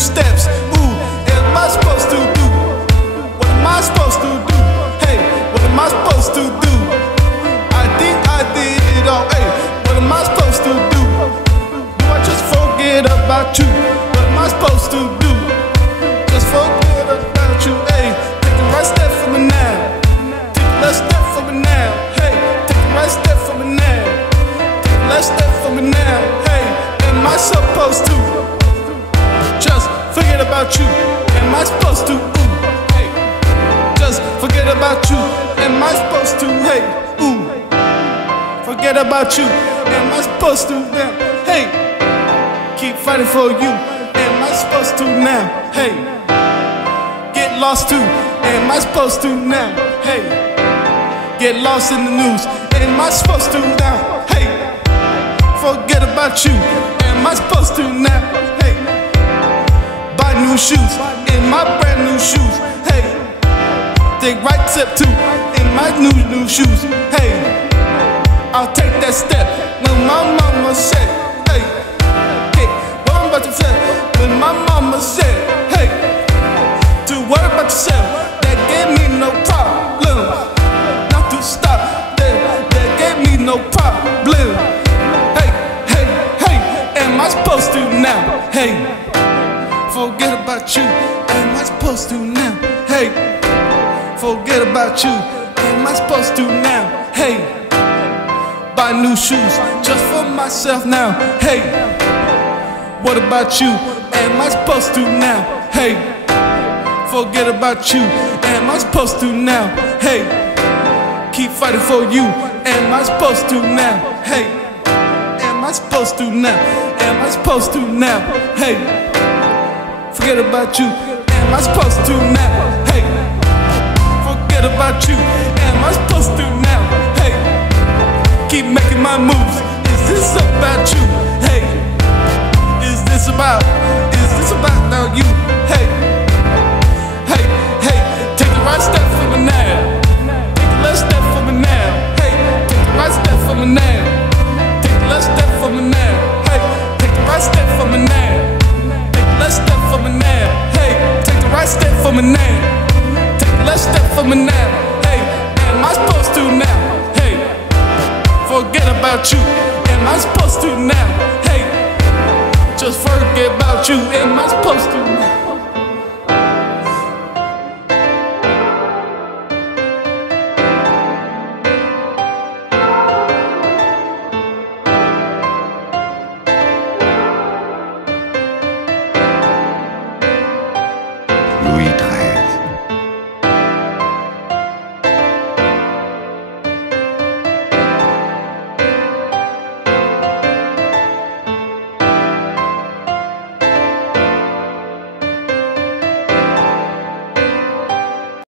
steps. Ooh, am I supposed to do? What am I supposed to do? Hey, what am I supposed to do? I think I did it all. Hey, what am I supposed to do? Do I just forget about you? What am I supposed to do? Just forget about you. Hey, take the right step for me now. Take the left step for me now. Hey, take the right step for me now. Take the left step for me now. Hey, am I supposed to just forget about you? Am I supposed to? Ooh, hey, just forget about you. Am I supposed to? Hey, ooh, forget about you. Am I supposed to now? Hey, keep fighting for you. Am I supposed to now? Hey, get lost too. Am I supposed to now? Hey, get lost in the news. Am I supposed to now? Hey, forget about you. Am I supposed to now? Hey, buy new shoes in my brand new shoes. Hey, take right step two in my new shoes. Hey, I'll take that step when my mama said, hey, hey, what I'm about to say. When my mama said, hey, to worry about yourself, that gave me no problem. Not to stop, that gave me no problem. Hey, hey, hey, am I supposed to now? Hey, forget about you. Am I supposed to now? Hey, forget about you. Am I supposed to now? Hey, buy new shoes just for myself now. Hey, what about you? Am I supposed to now? Hey, forget about you. Am I supposed to now? Hey, keep fighting for you. Am I supposed to now? Hey, am I supposed to now? Am I supposed to now? Hey, forget about you. Am I supposed to now? Hey, forget about you. Am I supposed to now? Hey, keep making my moves. Is this about you? Hey, is this about now you? Hey, hey, hey, take the right step for me now. Take the left step for me now. Hey, take the right step for me now. Take the left step for me now. Hey, take the right step for me now. Take the left step for me now. Hey, take the right step for me now. Take the left step for me now. Hey, am I supposed to now? Hey, forget about you. Am I supposed to now? Hey, just forget about you. Am I supposed to now? Louis